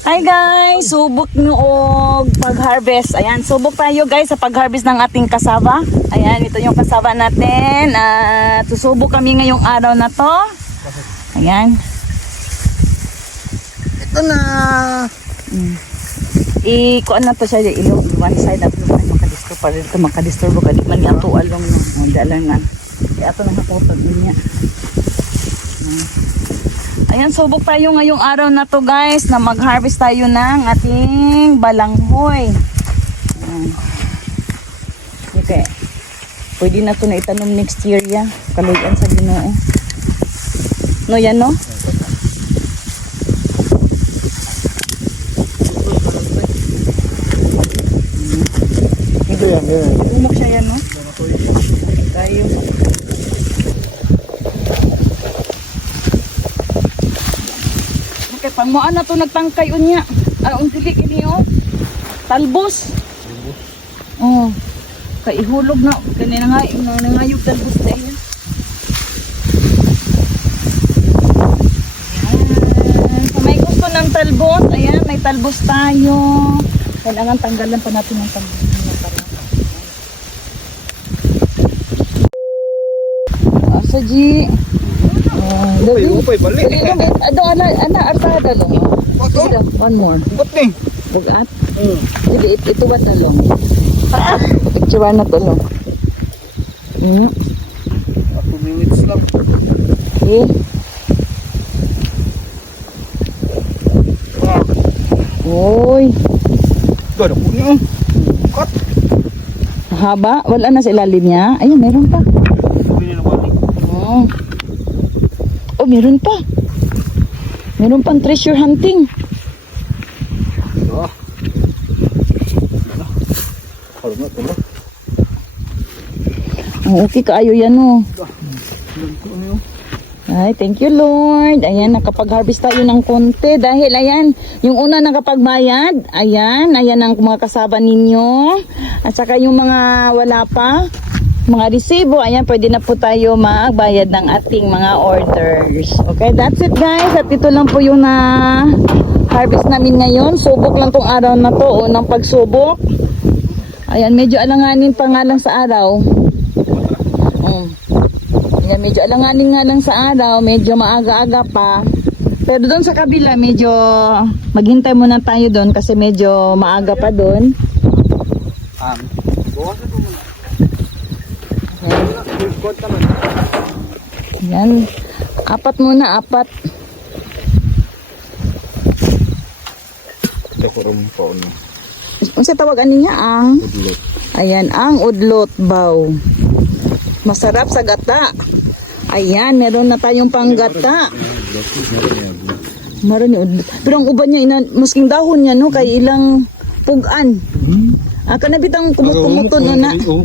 Hi guys! Subok noog pag-harvest. Ayan, subok tayo guys sa pag-harvest ng ating kasaba. Ayan, ito yung kasaba natin. At susubok kami ngayong araw na to. Ayan. Ito na. I-kuan na to siya ilo one side at ay makadisturb pa rin ito makadisturb ka di man ato along oh, dalan nga ato nang nakutod niya Ayan, subok tayo ngayong araw na to guys na mag-harvest tayo ng ating balanghoy. Ayan. Okay. Pwede na to na itanom next year ya. Kaluyan sa ginoo. No yan no? Ito yan, yan. Umok siya yan no? Tayo. Okay, pang moan na to nagtangkay unya. Ah, ang dili kini oh. Talbos. Oh. Kay ihulog na kani na nga ino na nga yung talbos. Ayan. Kung may gusto ng talbos, ayan, may talbos tayo. Kailangan tanggalan pa natin ng talbos. Asa G? Oh, Upay, upay, balik. Adong ana ana artada long. Bato? One more. Ba't ni? Bugat. Hmm. It, ito ba talong? Picture na talong. Hmm. Ako minutes lang. Eh, Ah, oy. gano'n po niyo. Cut. Haba, wala na sa ilalim niya. Ayun, meron pa. Balik. Oh. Oh, meron pa. Meron pang treasure hunting. Ah. Kalau na, tulo. Oh, okay kaayo yan oh. Ay, thank you Lord. Ayan, nakapag-harvest tayo ng konti dahil ayan, yung una nakapagbayad, ayan, ayan ang mga kasaba ninyo. At saka yung mga wala pa, mga resibo, ayan, pwede na po tayo magbayad ng ating mga orders. Okay, that's it guys. At ito lang po yung na harvest namin ngayon. Subok lang tong araw na to, unang pagsubok. Ayan, medyo alanganin pa nga lang sa araw. Mm. Yan, medyo alanganin nga lang sa araw, medyo maaga-aga pa. Pero doon sa kabila, medyo maghintay muna tayo doon kasi medyo maaga pa doon. Um. Yan. Apat muna, apat. Ito ko rin pa ano. Kung sa tawagan niya, ang, Udlot. ayan, ang udlot baw. Masarap sa gata. Ayan, meron na tayong panggata. Maron ni udlot. Pero ang uban niya, ina, musking dahon niya, no, kay ilang pugan. Hmm? Ah, kanabitang kumut-kumuton no na. Oh.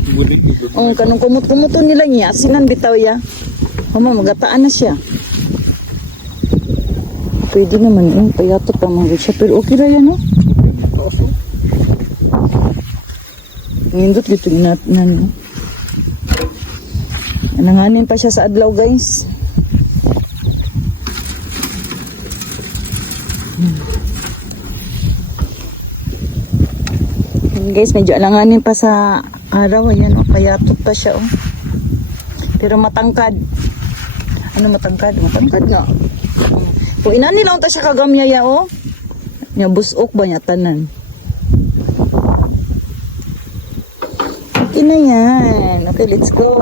Oh, kanong kumut-kumuton nila niya, sinan bitaw ya. Mama, magataan na siya. Pwede naman eh, payatot pa mga siya. Pero okay ra yan, no? Kaso. Nindot dito inat na, no? Nanganin pa siya sa adlaw, guys. Ayan, guys, medyo alanganin pa sa araw. Ayan, oh, payatot pa siya, oh. Pero matangkad. Ano matangkad? Matangkad nga. Kung inani lang ta siya kagamyaya, oh. Nya busok ba niya tanan? Okay na yan. Okay, let's go.